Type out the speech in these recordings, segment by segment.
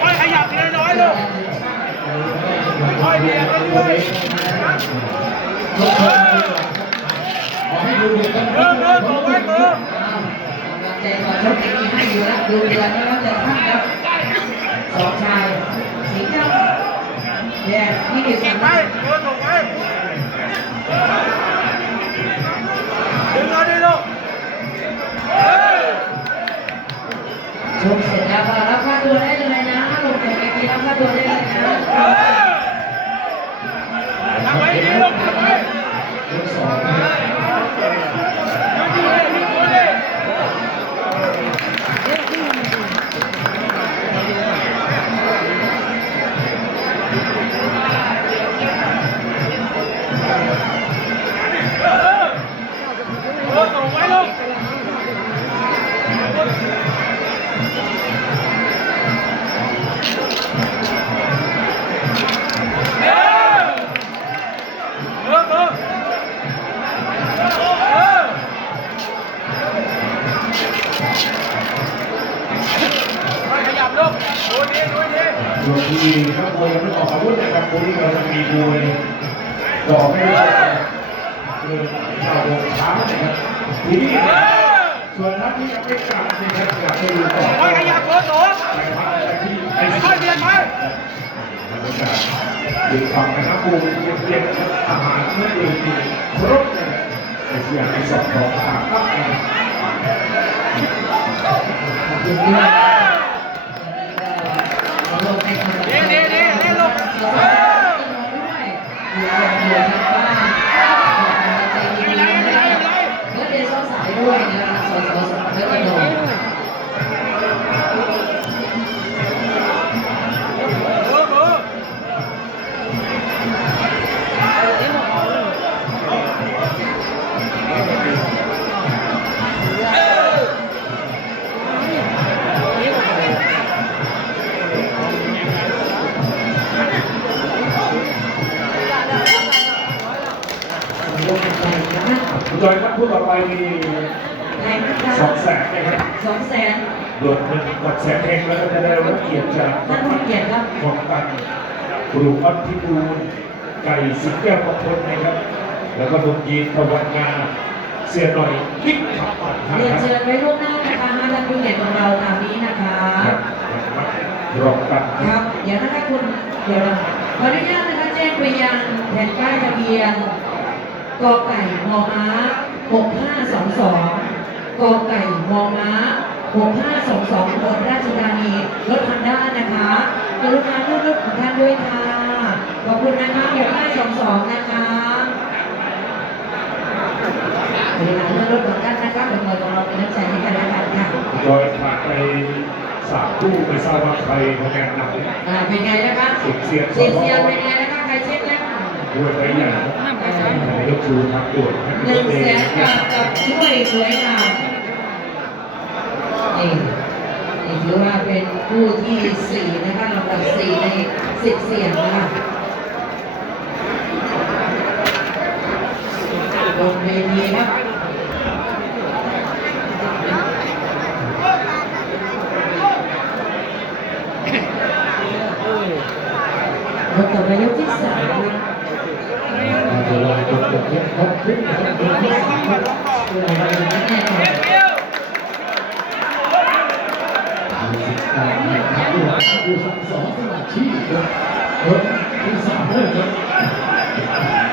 ค่อยขยับทีละน้อยลูกค่อยเบียดไปด้วยขอให้ดูดีครับเดินเดินต่อไว้มือใจก่อนชกเองมีให้อยู่แล้วดูเดือนแล้วแต่ท่านครับสองชายสิงห์ครับเนี่ยนี่คือเก็สับมไว้ภาษณ์ ส่วนนัดที่ยังไม่กลับนะครับอยากให้ดูต่อค่อยขยับตัวโตไปพักไปที่ไอ้ค่อยเบียดไปบรรยากาศดีความนะครับปูเย็นๆอาหารเมื่อเดือนที่ครบนะครับไอ้ที่อยากให้สอบต่อขาครับขอบคุณด้วยขอลงในคำดีดีดีเล่นลูกขอบคุณด้วยอยู่ชมอยู่ทางบ้านใจดีนะครับเมื่อเดือนสองสายด้วยนะคะส Thank you. นโดดหนึ่งกับแสนเองแล้วก็จะได้รับเกียรติจากท่านผู้เกียรติครับของตันกรุงอัพพิบูลไก่สิงแก้วประพลนะครับ แล้วก็ดนยีนตะวันงาเสียหน่อยลิกขับปัดนะเรียนครับเชิญไว้ล่วงหน้านะคะท่านผู้เกียรติของเราตามนี้นะคะรองตันครับเดี๋ยวนะคะคุณเดี๋ยวเราขออนุญาตนะคะแจ้งไปยังแผ่นป้ายทะเบียนกอไก่มอม้า6522กอไก่มอม้า 6522บนราชธานีรถคันด้านะคะกรุณาขึ้นรถของท่านด้วยค่ะ ขอบคุณนะคะ6522 นะคะเวลาเลื่อนรถของท่านนะคะเป็นมวยของเราเป็นน้ำใจให้กันและกันค่ะโดยผ่านไปสามคู่ไม่ทราบว่าใครคะแนนนำอ่าเป็นไงนะคะสุดเสียงเสียงเสียงเป็นไงนะคะใครเช็คแล้วด้วยไปอย่างนายกชูทางด่วนหนึ่งแสนบาทกับช่วยสวยงามนี่นี่ ถือว่าเป็นผู้ที่สี่นะคะลำดับสี่ในสิบเสียงนะคะบนเวทีครับรถต่อไปยกที่สามนะเดี๋ยวเราจะจบคลิปครบคลิปนะครับดูที่สามครับเวลาเราไม่แน่ ดูดูสองสองสมาชิกครับเฮ้ยที่สามเลยครับ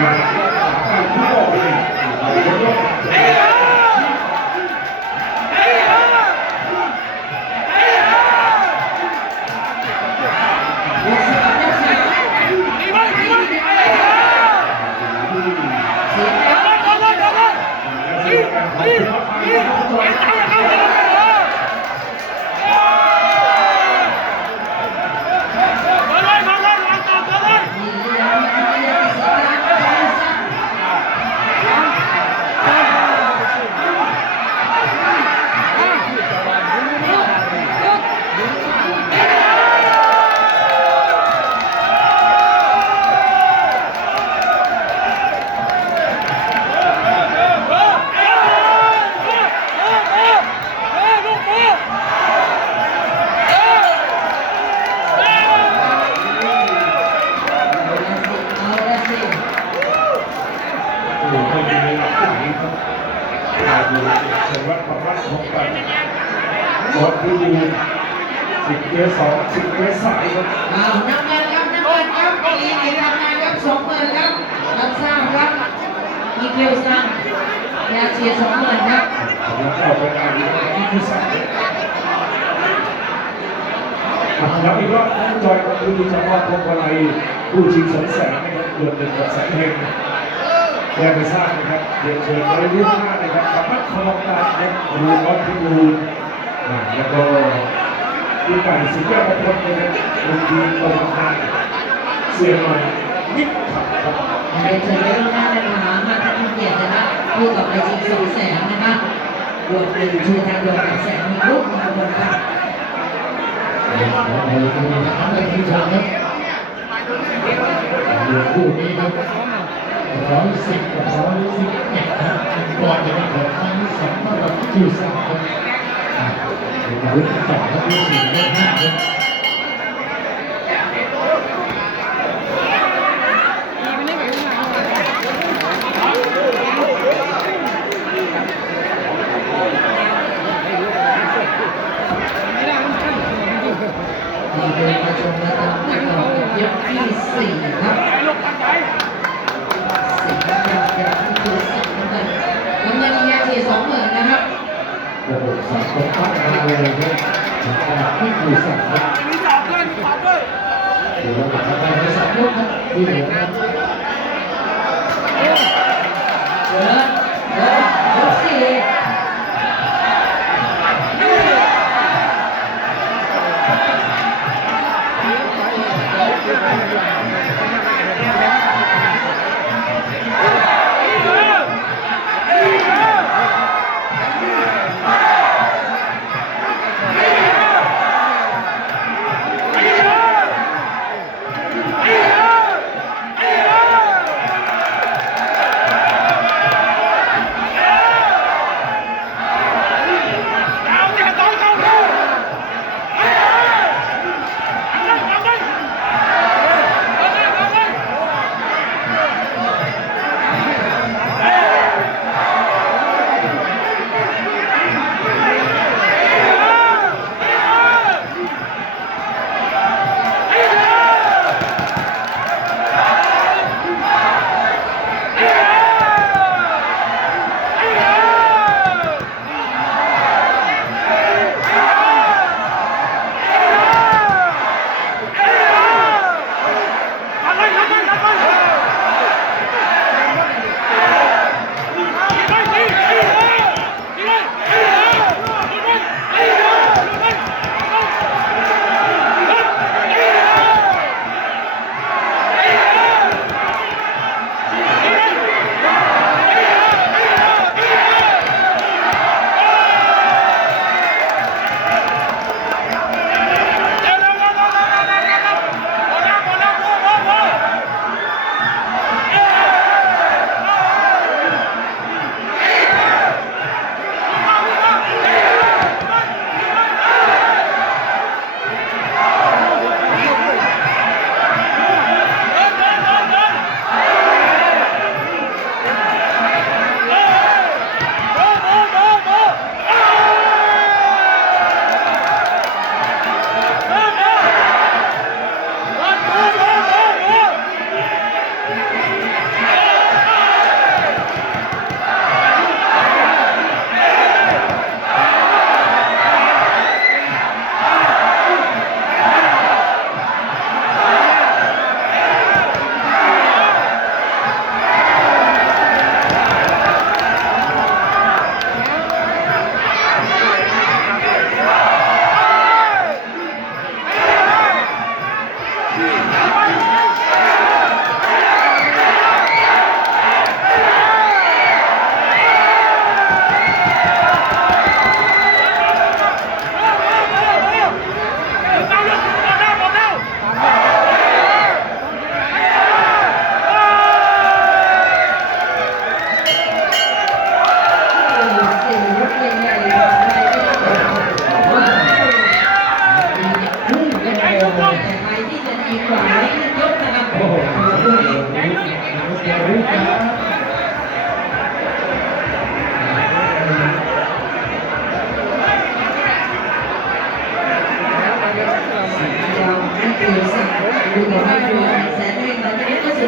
มีกาที่ไหนครับมาดูเฉลิมพระรัตน์ของกันก่อนที่ดูสิบเกียร์สองสิบเกียร์สายครับเอาน้ำเงินครับน้ำเงินครับอีกทำงานครับสองหมื่นครับรับทราบครับอีเกียวซังยาเชียร์สองหมื่นครับแล้วก็ไปงานที่นี่คือสัตว์ครับอีกรอบน้องจอยกับคุณดีจังหวัดพงศ์วลัยผู้ชิงสองแสนนะครับเดือนหนึ่งกับแสนเฮง แยกไปสร้างนะครับเรียนเชิญไว้ร่วมหน้านะครับกับนักคอมการครับรูนอตพิบูลแล้วก็พี่ไก่สิงห์แก้วประพลนะครับลงดีตะวันนาเสียหน่อยนิดขับครับเรียนเชิญไว้ล่วงหน้านะคะมาท่านเกียรตินะคะผู้กับไปจริงสองแสนนะคะรวมเป็นชื่อทางด่วนแสนมีรูปมาบนครับเราจะมีนะครับในที่ชมครับเรือคู่นี้ครับ ร้อยสิบกับร้อยสิบเอ็ดครับก่อนจะเป็นของครั้งที่สองมาแบบคิวสามครับอ่าเดี๋ยวต่อครับที่สี่และห้าครับเดินมาชมและตามไปต่อกับยกที่สี่ครับ โอ้โหสามคนตั้งมาเลยครับจากที่คิวส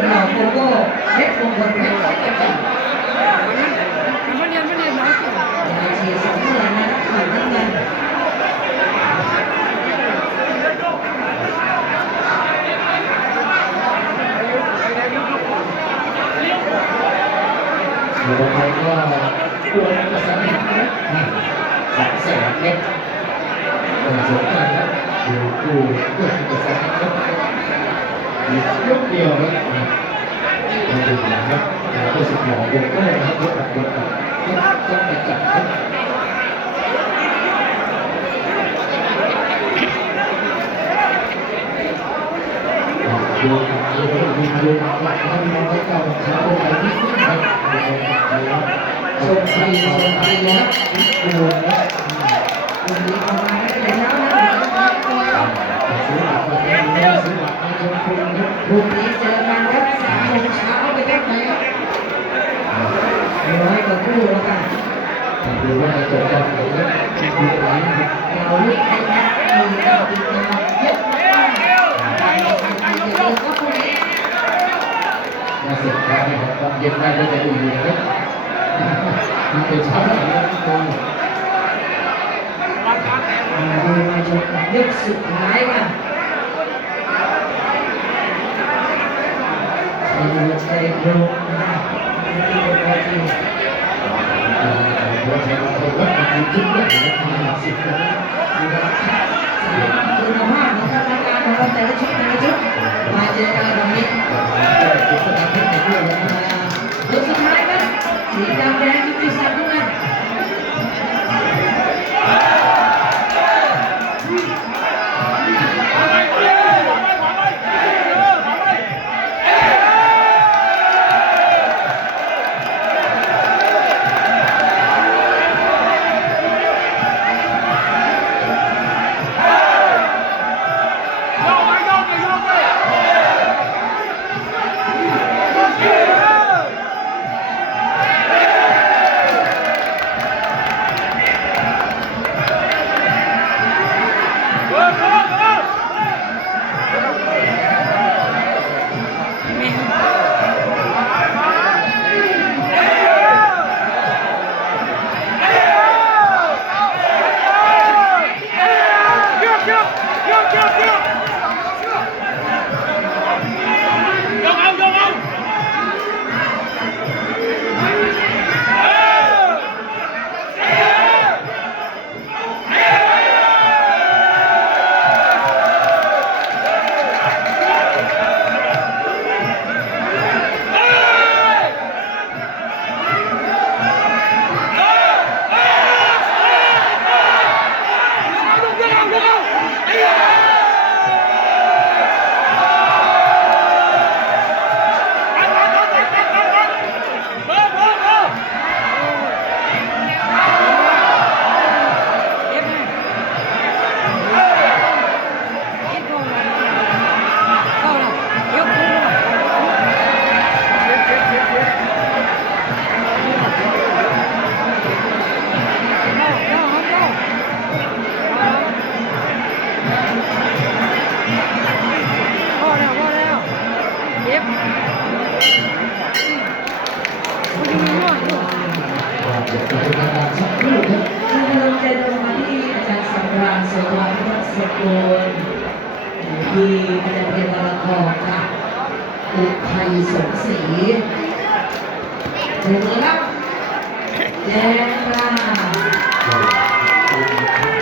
นหล่อโกโก้เพชรมงคลเพชรสองกระจ่างนาทีสองเมือนนะฝั่งน้ำเงินอยู่ตรงนั้นก็ควรจะสังเกตนะแสงเล็กส่วนกลางนรับอยู่กูก็จะสังเกต ยกเดียวครับมาดูนะครับแต่ก็สุดหล่อวงแรกนะครับรถอัดรถอัดต้องไปจับครับดูดูดูดูดูหลักท่านน้อยเก้าขาลงไปที่สุดครับชมฟรีชมฟรีแล้วดูนะวันนี้ คู่แล้วกันดูว่าจะจบตอนไหนครับดูไหนครับเราลุกให้แพ้มีเราติดตามเยอะมากๆไปทำไปเยอะๆก็พรุ่งนี้มาเสร็จแล้วนะครับตอนเย็นได้ก็จะดูอยู่ครับมันเป็นเช้าแล้วนะทุกคนมาดูมาชมกันยกสุดท้ายกันชัยชัยโยกนะที่เจุดเด่นนะครับสิบคนคุณภาพของกรรมการของเราแต่ละชุดแต่ละชุดมาเจอกันตรงนี้